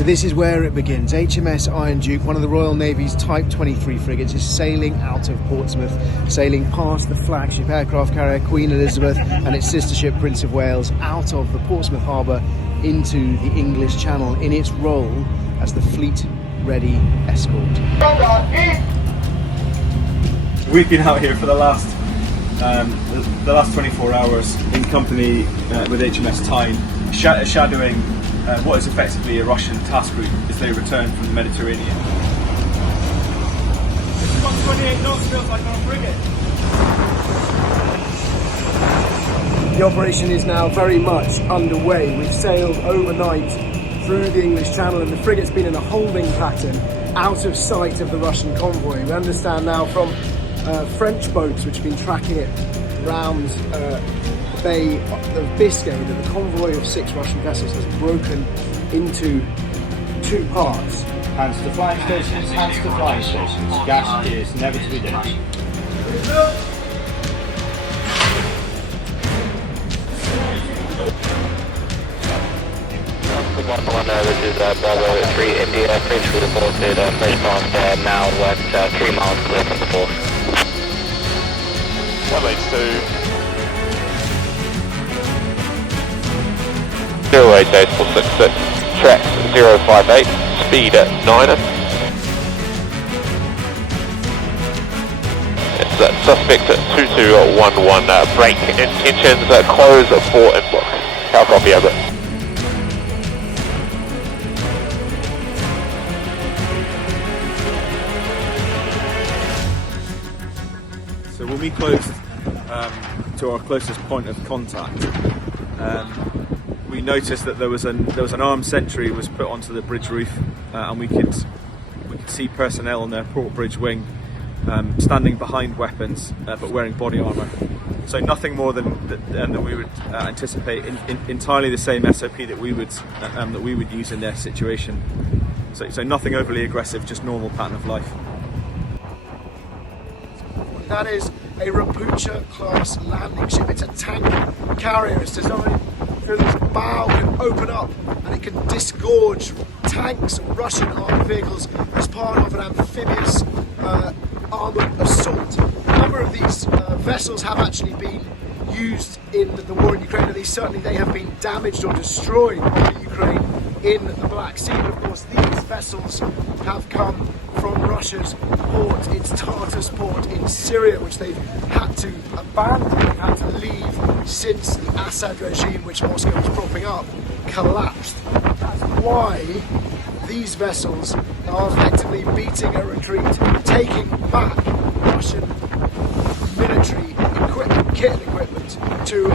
So this is where it begins. HMS Iron Duke, one of the Royal Navy's Type 23 frigates, is sailing out of Portsmouth, sailing past the flagship aircraft carrier Queen Elizabeth and its sister ship Prince of Wales out of the Portsmouth harbour into the English Channel in its role as the fleet-ready escort. We've been out here for the last 24 hours in company with HMS Tyne, shadowing what is effectively a Russian task group as they return from the Mediterranean. This is what 28 knots feels like on a frigate. The operation is now very much underway. We've sailed overnight through the English Channel and the frigate's been in a holding pattern out of sight of the Russian convoy. We understand now from French boats which have been tracking it round the Bay of Biscay that the convoy of 6 Russian vessels has broken into 2 parts. Hands to flying stations, hands to flying stations. Gas is never to be ditched. This is Bravo 3 India, French reported French past now at 3 miles clear from the port. 182. 088-466, track 058, speed at 9. It's suspect at 2211, brake intentions, close 4 in block. How copy, over. So when we closed to our closest point of contact, we noticed that there was an armed sentry was put onto the bridge roof, and we could see personnel on their port bridge wing standing behind weapons but wearing body armour. So nothing more than we would anticipate. Entirely the same SOP that we would use in their situation. So nothing overly aggressive, just normal pattern of life. That is a Rapucha class landing ship. It's a tank carrier. It's designed so that its bow can open up and it can disgorge tanks or Russian armed vehicles as part of an amphibious armoured assault. A number of these vessels have actually been used in the war in Ukraine, at least certainly they have been damaged or destroyed by Ukraine in the Black Sea. But of course these vessels have come from Russia's port, its Tartus port in Syria, which they've had to abandon, they've had to leave since the Assad regime, which Moscow is propping up, collapsed. That's why these vessels are effectively beating a retreat, taking back Russian military equipment, kit and equipment to